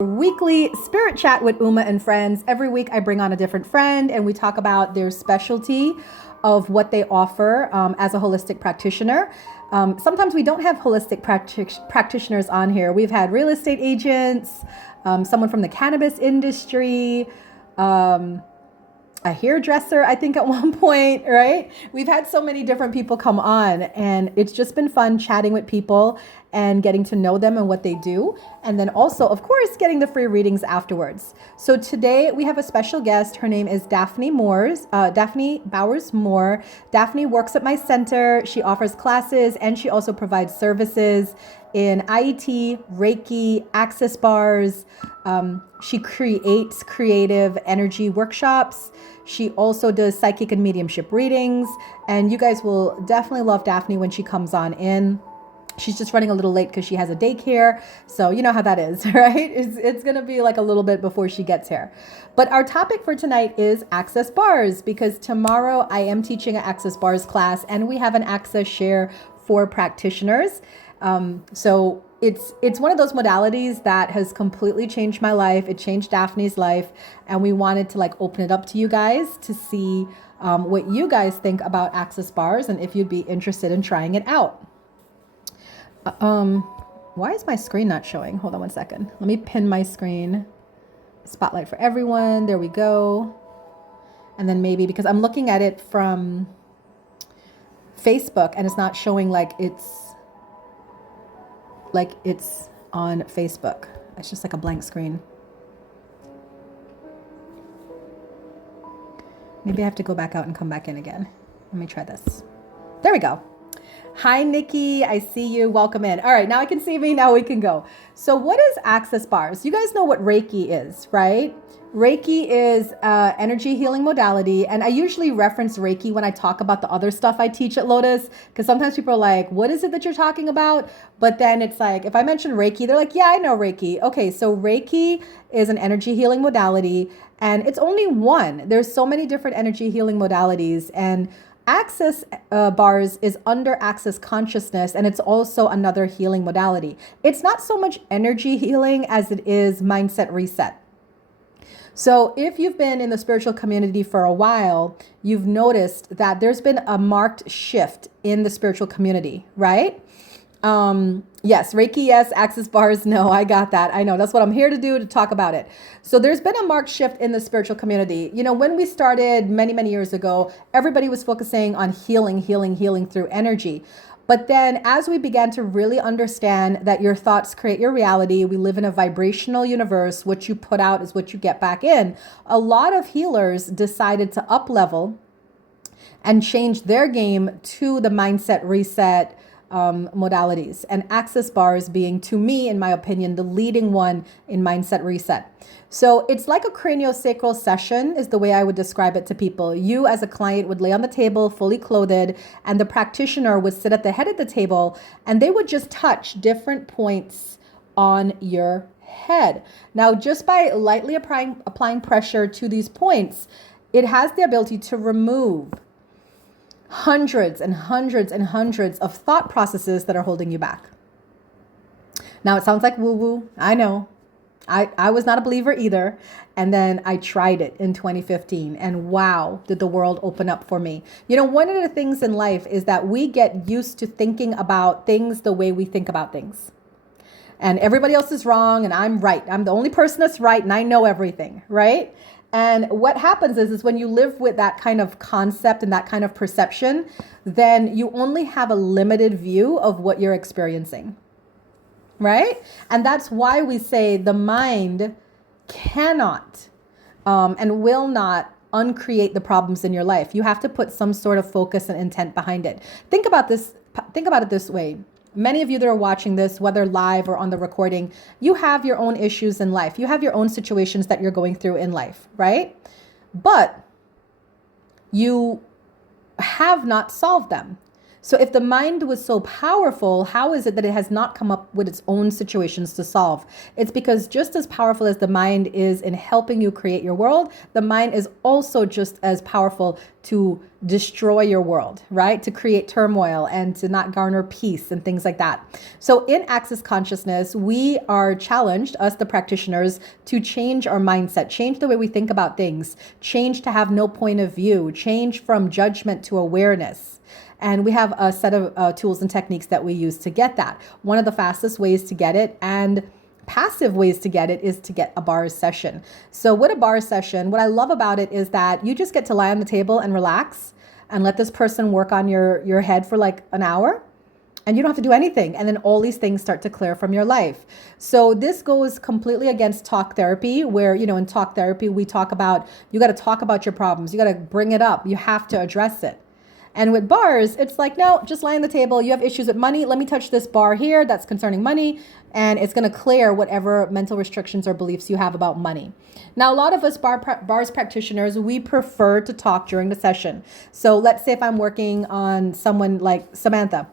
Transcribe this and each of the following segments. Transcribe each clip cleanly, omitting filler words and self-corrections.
Weekly spirit chat with Uma and friends. Every week I bring on a different friend and we talk about their specialty of what they offer as a holistic practitioner. Sometimes we don't have holistic practitioners on here. We've had real estate agents, someone from the cannabis industry, a hairdresser, I think at one point, right? We've had so many different people come on and it's just been fun chatting with people and getting to know them and what they do. And then also, of course, getting the free readings afterwards. So today we have a special guest. Her name is Daphne Bowers Moore. Daphne works at my center. She offers classes and she also provides services in IET, Reiki, access bars. She creates creative energy workshops. She also does psychic and mediumship readings. And you guys will definitely love Daphne when she comes on in. She's just running a little late because she has a daycare. So you know how that is, right? It's going to be like a little bit before she gets here. But our topic for tonight is access bars, because tomorrow I am teaching an access bars class and we have an access share for practitioners. So it's one of those modalities that has completely changed my life. It changed Daphne's life. And we wanted to like open it up to you guys to see what you guys think about access bars and if you'd be interested in trying it out. Why is my screen not showing? Hold on one second. Let me pin my screen. Spotlight for everyone. There we go. And then maybe because I'm looking at it from Facebook and it's not showing like it's on Facebook. It's just like a blank screen. Maybe I have to go back out and come back in again. Let me try this. There we go. Hi, Nikki. I see you. Welcome in. All right. Now I can see me. Now we can go. So what is access bars? You guys know what Reiki is, right? Reiki is energy healing modality. And I usually reference Reiki when I talk about the other stuff I teach at Lotus, because sometimes people are like, what is it that you're talking about? But then it's like, if I mention Reiki, they're like, yeah, I know Reiki. Okay. So Reiki is an energy healing modality and it's only one. There's so many different energy healing modalities, and access bars is under access consciousness, and it's also another healing modality. It's not so much energy healing as it is mindset reset. So if you've been in the spiritual community for a while, you've noticed that there's been a marked shift in the spiritual community, right? Yes, Reiki, yes, access bars, no, I got that. I know that's what I'm here to do, to talk about it. So there's been a marked shift in the spiritual community. You know, when we started many, many years ago, everybody was focusing on healing through energy. But then as we began to really understand that your thoughts create your reality, we live in a vibrational universe. What you put out is what you get back in. A lot of healers decided to up level and change their game to the mindset reset modalities, and access bars being, to me, in my opinion, the leading one in mindset reset. So it's like a craniosacral session is the way I would describe it to people. You as a client would lay on the table fully clothed, and the practitioner would sit at the head of the table and they would just touch different points on your head. Now, just by lightly applying pressure to these points, it has the ability to remove hundreds and hundreds and hundreds of thought processes that are holding you back. Now, it sounds like woo-woo. I know. I was not a believer either. And then I tried it in 2015 and wow, did the world open up for me. You know, one of the things in life is that we get used to thinking about things the way we think about things. And everybody else is wrong and I'm right. I'm the only person that's right and I know everything, right? And what happens is when you live with that kind of concept and that kind of perception, then you only have a limited view of what you're experiencing, right? And that's why we say the mind cannot and will not uncreate the problems in your life. You have to put some sort of focus and intent behind it. Think about it this way. Many of you that are watching this, whether live or on the recording, you have your own issues in life. You have your own situations that you're going through in life, right? But you have not solved them. So if the mind was so powerful, how is it that it has not come up with its own situations to solve? It's because just as powerful as the mind is in helping you create your world, the mind is also just as powerful to destroy your world, right? To create turmoil and to not garner peace and things like that. So in Access Consciousness, we are challenged, us the practitioners, to change our mindset, change the way we think about things, change to have no point of view, change from judgment to awareness. And we have a set of tools and techniques that we use to get that. One of the fastest ways to get it and passive ways to get it is to get a bars session. So with a bars session, what I love about it is that you just get to lie on the table and relax and let this person work on your head for like an hour. And you don't have to do anything. And then all these things start to clear from your life. So this goes completely against talk therapy, where, in talk therapy, we talk about, you got to talk about your problems. You got to bring it up. You have to address it. And with bars, it's like, no, just lie on the table. You have issues with money. Let me touch this bar here that's concerning money. And it's going to clear whatever mental restrictions or beliefs you have about money. Now, a lot of us bars practitioners, we prefer to talk during the session. So let's say if I'm working on someone like Samantha,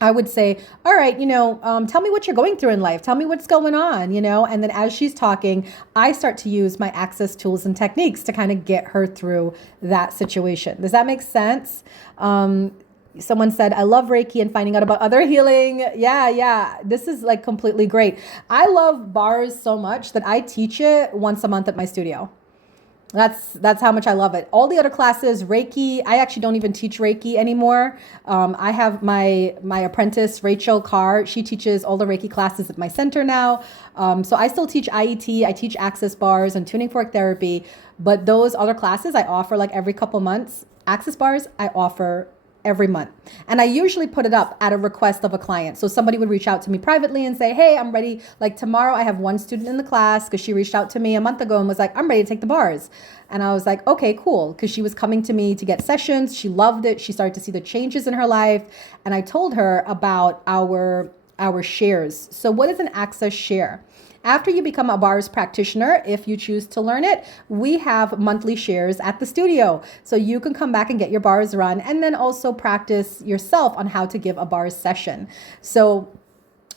I would say, all right, tell me what you're going through in life. Tell me what's going on, And then as she's talking, I start to use my access tools and techniques to kind of get her through that situation. Does that make sense? Someone said, I love Reiki and finding out about other healing. Yeah. This is like completely great. I love bars so much that I teach it once a month at my studio. That's how much I love it. All the other classes, Reiki, I actually don't even teach Reiki anymore. I have my apprentice, Rachel Carr. She teaches all the Reiki classes at my center now. So I still teach IET. I teach access bars and tuning fork therapy. But those other classes I offer like every couple months. Access bars I offer every month. And I usually put it up at a request of a client. So somebody would reach out to me privately and say, hey, I'm ready. Like tomorrow I have one student in the class because she reached out to me a month ago and was like, I'm ready to take the bars. And I was like, okay, cool. Because she was coming to me to get sessions. She loved it. She started to see the changes in her life. And I told her about our shares. So what is an access share? After you become a bars practitioner, if you choose to learn it, we have monthly shares at the studio. So you can come back and get your bars run and then also practice yourself on how to give a bars session. So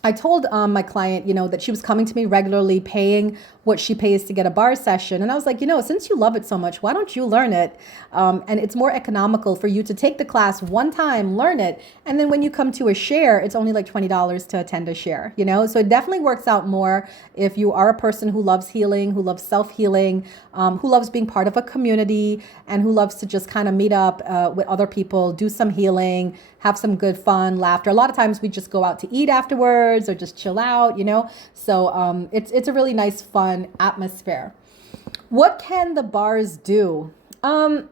I told my client, that she was coming to me regularly, paying what she pays to get a bar session. And I was like, since you love it so much, why don't you learn it? And it's more economical for you to take the class one time, learn it. And then when you come to a share, it's only like $20 to attend a share, So it definitely works out more if you are a person who loves healing, who loves self-healing, who loves being part of a community, and who loves to just kind of meet up with other people, do some healing, have some good fun, laughter. A lot of times we just go out to eat afterwards or just chill out, So it's a really nice, fun atmosphere. What can the bars do? Let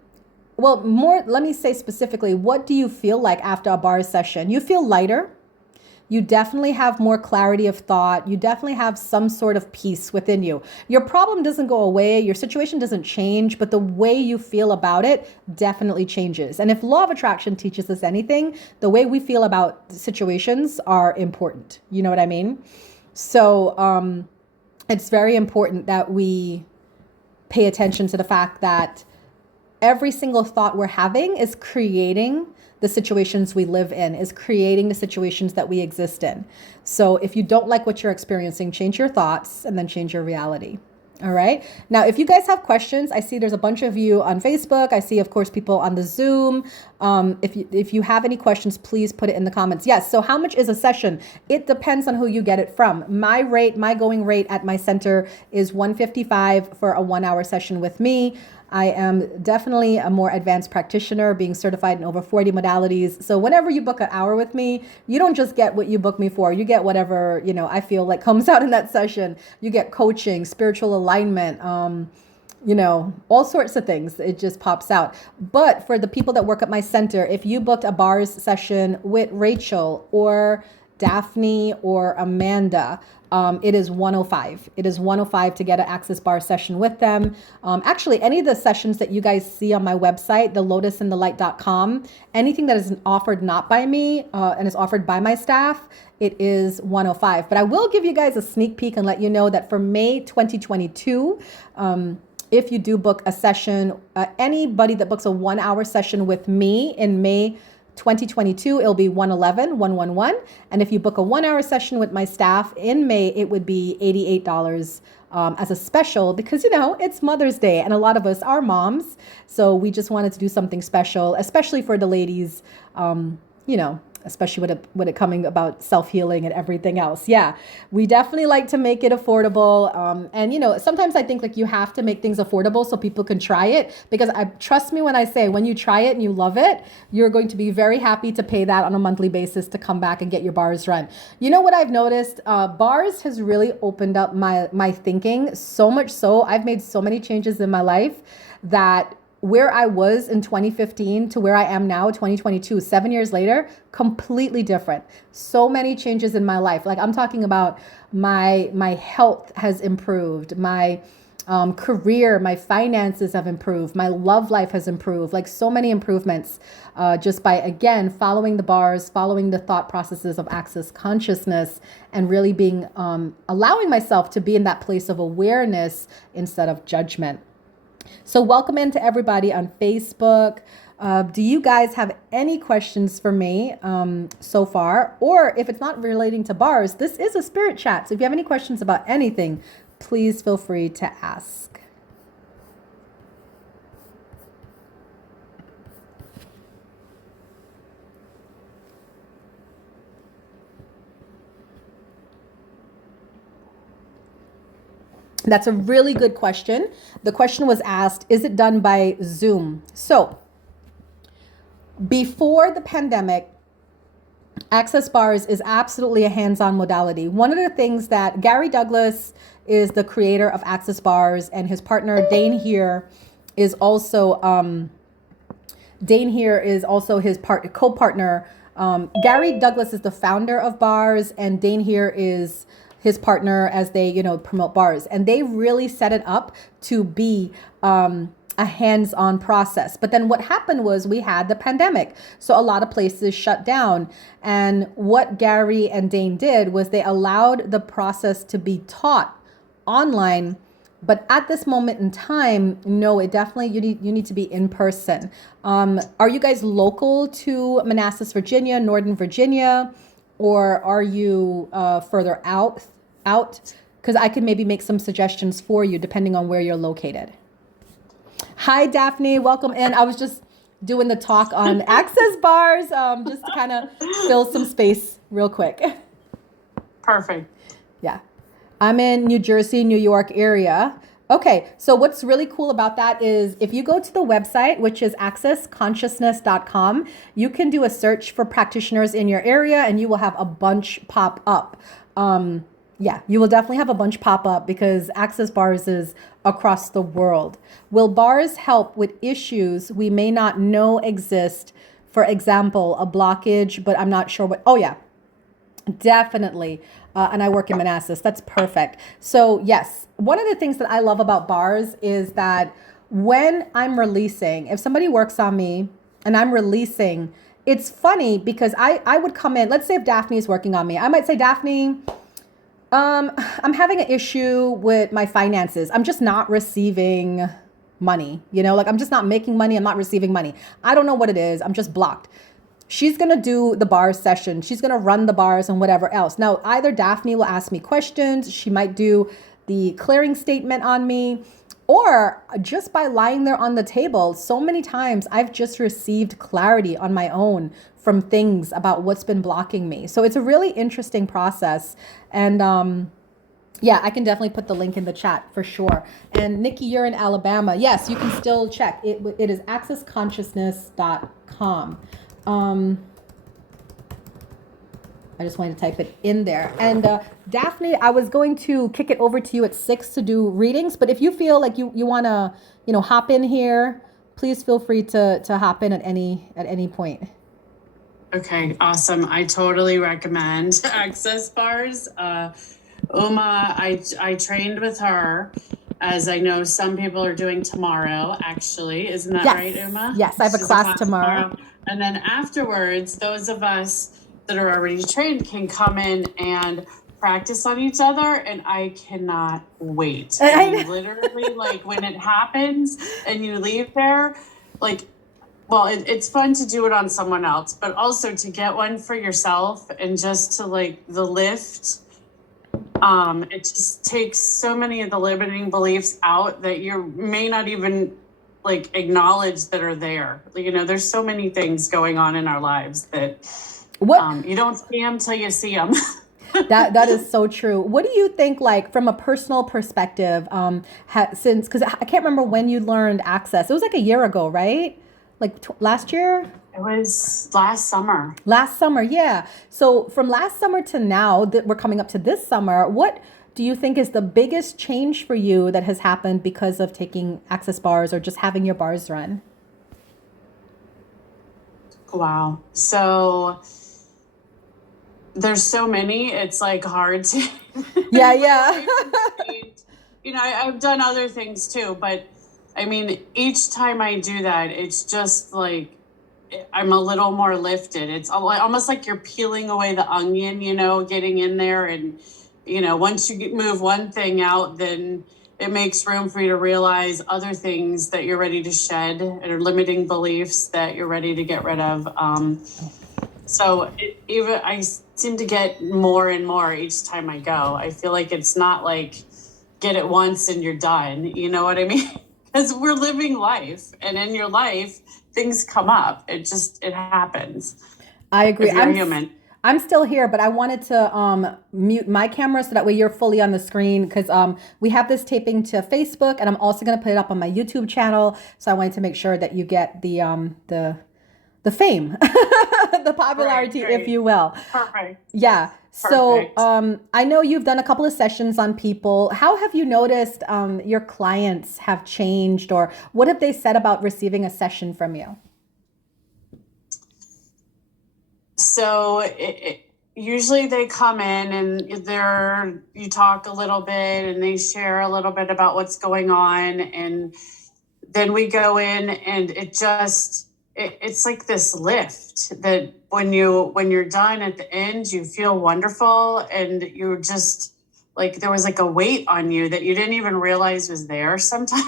me say specifically, what do you feel like after a bar session? You feel lighter. You definitely have more clarity of thought. You definitely have some sort of peace within you. Your problem doesn't go away. Your situation doesn't change, but the way you feel about it definitely changes. And if law of attraction teaches us anything, the way we feel about situations are important. You know what I mean? So it's very important that we pay attention to the fact that every single thought we're having is creating the situations we live in, is creating the situations that we exist in. So if you don't like what you're experiencing, change your thoughts and then change your reality. All right. Now, if you guys have questions, I see there's a bunch of you on Facebook. I see, of course, people on the Zoom. If you have any questions, please put it in the comments. Yes. So how much is a session? It depends on who you get it from. My going rate at my center is $155 for a 1-hour session with me. I am definitely a more advanced practitioner, being certified in over 40 modalities. So whenever you book an hour with me, you don't just get what you book me for. You get whatever, I feel like comes out in that session. You get coaching, spiritual alignment, all sorts of things. It just pops out. But for the people that work at my center, if you booked a bars session with Rachel or Daphne or Amanda, it is $105. It is $105 to get an access bar session with them. Actually, any of the sessions that you guys see on my website, thelotusandthelight.com, anything that is offered not by me and is offered by my staff, it is $105. But I will give you guys a sneak peek and let you know that for May 2022, if you do book a session, anybody that books a 1-hour session with me in May 2022, it'll be 111. And if you book a 1 hour session with my staff in May, it would be $88 as a special because, it's Mother's Day and a lot of us are moms. So we just wanted to do something special, especially for the ladies, especially with it coming about self-healing and everything else. Yeah, we definitely like to make it affordable. And sometimes I think like you have to make things affordable so people can try it, because trust me when I say, when you try it and you love it, you're going to be very happy to pay that on a monthly basis to come back and get your bars run. You know what I've noticed? Bars has really opened up my thinking so much so I've made so many changes in my life that where I was in 2015 to where I am now, 2022, 7 years later, completely different. So many changes in my life. Like I'm talking about my health has improved, my career, my finances have improved, my love life has improved, like so many improvements just by, again, following the bars, following the thought processes of Access Consciousness, and really being, allowing myself to be in that place of awareness instead of judgment. So welcome into everybody on Facebook. Do you guys have any questions for me so far? Or if it's not relating to bars, this is a spirit chat. So if you have any questions about anything, please feel free to ask. That's a really good question. The question was asked, is it done by Zoom? So before the pandemic, Access Bars is absolutely a hands-on modality. One of the things that Gary Douglas is the creator of Access Bars, and his partner Dane here is also his co-partner. Gary Douglas is the founder of Bars, and Dane here is his partner as they, promote Bars. And they really set it up to be a hands-on process. But then what happened was we had the pandemic. So a lot of places shut down. And what Gary and Dane did was they allowed the process to be taught online. But at this moment in time, no, it definitely, you need to be in person. Are you guys local to Manassas, Virginia, Northern Virginia? Or are you further out? Because I could maybe make some suggestions for you depending on where you're located. Hi, Daphne. Welcome in. I was just doing the talk on Access Bars just to kind of fill some space real quick. Perfect. Yeah. I'm in New Jersey, New York area. Okay, so what's really cool about that is if you go to the website, which is accessconsciousness.com, you can do a search for practitioners in your area and you will have a bunch pop up. You will definitely have a bunch pop up because Access Bars is across the world. Will bars help with issues we may not know exist? For example, a blockage, but I'm not sure what. Oh, yeah, definitely. And I work in Manassas. That's perfect. So yes, one of the things that I love about Bars is that when I'm releasing, if somebody works on me and I'm releasing, it's funny because I would come in, let's say if Daphne is working on me, I might say, Daphne, I'm having an issue with my finances. I'm just not receiving money, I'm just not making money. I'm not receiving money. I don't know what it is. I'm just blocked. She's going to do the bars session. She's going to run the bars and whatever else. Now, either Daphne will ask me questions. She might do the clearing statement on me, or just by lying there on the table, so many times I've just received clarity on my own from things about what's been blocking me. So it's a really interesting process. And I can definitely put the link in the chat for sure. And Nikki, you're in Alabama. Yes, you can still check. It is accessconsciousness.com. I just wanted to type it in there. And Daphne, I was going to kick it over to you at 6 to do readings, but if you feel like you want to, hop in here, please feel free to hop in at any point. Okay, awesome. I totally recommend Access Bars. Uma, I trained with her, as I know some people are doing tomorrow, actually. Isn't that right, Uma? Yes, I have a class tomorrow. And then afterwards, those of us that are already trained can come in and practice on each other, and I cannot wait. I mean, literally, like when it happens and you leave there, like well, it's fun to do it on someone else, but also to get one for yourself and just to like the lift. It just takes so many of the limiting beliefs out that you may not even like acknowledge that are there. You know, there's so many things going on in our lives that What you don't see them till you see them. that is so true. What do you think, like from a personal perspective, since because I can't remember when you learned Access. It was like a year ago, right? Like last year? It was last summer. Last summer, yeah. So from last summer to now that we're coming up to this summer, what do you think is the biggest change for you that has happened because of taking Access bars or just having your bars run? Wow. So there's so many, it's like hard to Yeah, my yeah. life has changed. You know, I've done other things too, but I mean, each time I do that, it's just like I'm a little more lifted. It's almost like you're peeling away the onion, you know, getting in there. And, you know, once you move one thing out, then it makes room for you to realize other things that you're ready to shed or limiting beliefs that you're ready to get rid of. Even I seem to get more and more each time I go. I feel like it's not like get it once and you're done. You know what I mean? Because we're living life, and in your life, things come up. It happens I agree. if you're human. I'm still here, but I wanted to mute my camera so that way you're fully on the screen because we have this taping to Facebook, and I'm also going to put it up on my YouTube channel. So I wanted to make sure that you get the fame, the popularity, if Great. you will. Perfect. Yeah. So Perfect. I know you've done a couple of sessions on people. How have you noticed your clients have changed, or what have they said about receiving a session from you? So usually they come in and you talk a little bit and they share a little bit about what's going on, and then we go in and it's like this lift that when you're done at the end, you feel wonderful, and you're just like there was like a weight on you that you didn't even realize was there sometimes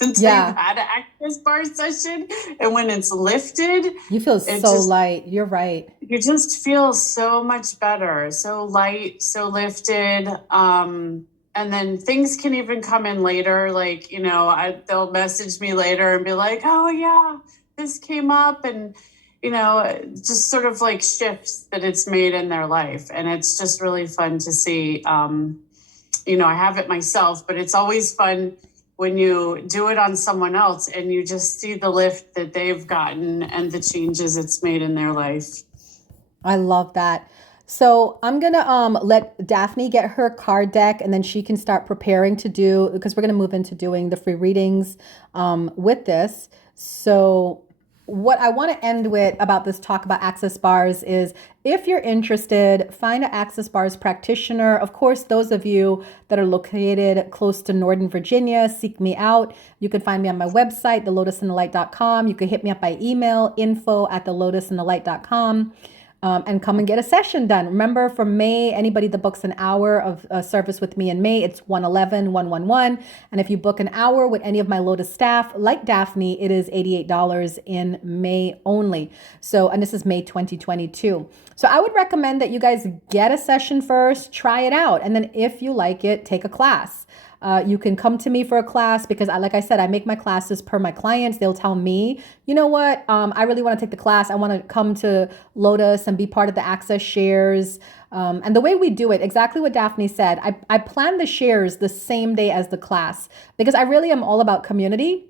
until you've Yeah, had an Access bar session. And when it's lifted, you feel it so just light. You're right. you just feel so much better, so light, so lifted. And then things can even come in later, like, you know, they'll message me later and be like, oh yeah, this came up, and you know, just sort of like shifts that it's made in their life. And it's just really fun to see. You know, I have it myself, but it's always fun when you do it on someone else and you just see the lift that they've gotten and the changes it's made in their life. I love that. So I'm gonna let Daphne get her card deck, and then she can start preparing to do, because we're gonna move into doing the free readings with this. So what I want to end with about this talk about Access bars is, if you're interested, find an Access bars practitioner. Of course, those of you that are located close to Northern Virginia, seek me out. You can find me on my website, thelotusandthelight.com. You can hit me up by email, info@thelotusandthelight.com. And come and get a session done. Remember, for May, anybody that books an hour of service with me in May, it's 111-111. And if you book an hour with any of my Lotus staff, like Daphne, it is $88 in May only. So, and this is May 2022. So I would recommend that you guys get a session first, try it out. And then if you like it, take a class. You can come to me for a class because, like I said, I make my classes per my clients. They'll tell me, you know what, I really want to take the class. I want to come to Lotus and be part of the Access shares. And the way we do it, exactly what Daphne said, I plan the shares the same day as the class because I really am all about community.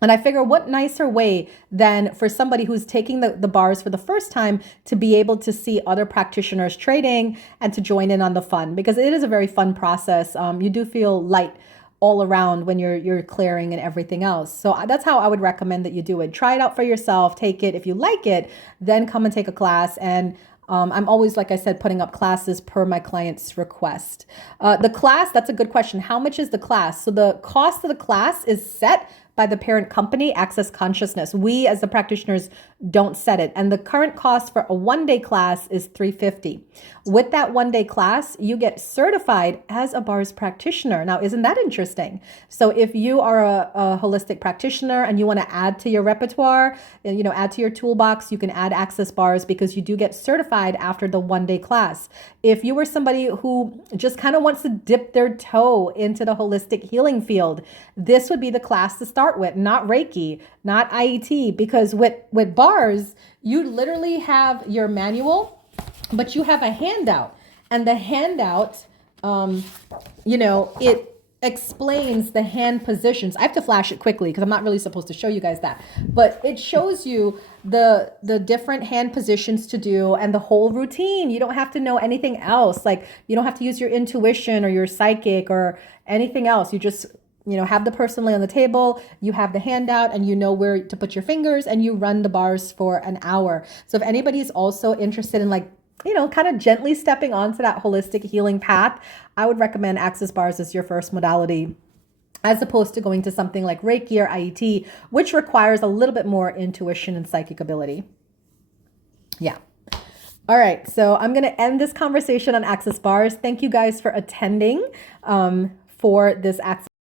And I figure, what nicer way than for somebody who's taking the bars for the first time to be able to see other practitioners trading and to join in on the fun, because it is a very fun process. You do feel light all around when you're clearing and everything else. So that's how I would recommend that you do it. Try it out for yourself, take it. If you like it, then come and take a class. And I'm always, like I said, putting up classes per my client's request. The class, that's a good question. How much is the class? So the cost of the class is set by the parent company, Access Consciousness. We as the practitioners don't set it. And the current cost for a 1-day class is $350. With that 1-day class, you get certified as a bars practitioner. Now, isn't that interesting? So if you are a holistic practitioner and you want to add to your repertoire, add to your toolbox, you can add Access Bars because you do get certified after the 1-day class. If you were somebody who just kind of wants to dip their toe into the holistic healing field, this would be the class to start with, not Reiki, not IET, because with bars, you literally have your manual, but you have a handout, and the handout, it explains the hand positions. I have to flash it quickly because I'm not really supposed to show you guys that, but it shows you the different hand positions to do and the whole routine. You don't have to know anything else. Like, you don't have to use your intuition or your psychic or anything else. You just have the person lay on the table, you have the handout, and you know where to put your fingers, and you run the bars for an hour. So if anybody's also interested in kind of gently stepping onto that holistic healing path, I would recommend Access Bars as your first modality, as opposed to going to something like Reiki or IET, which requires a little bit more intuition and psychic ability. Yeah. All right. So I'm going to end this conversation on Access Bars. Thank you guys for attending for this Access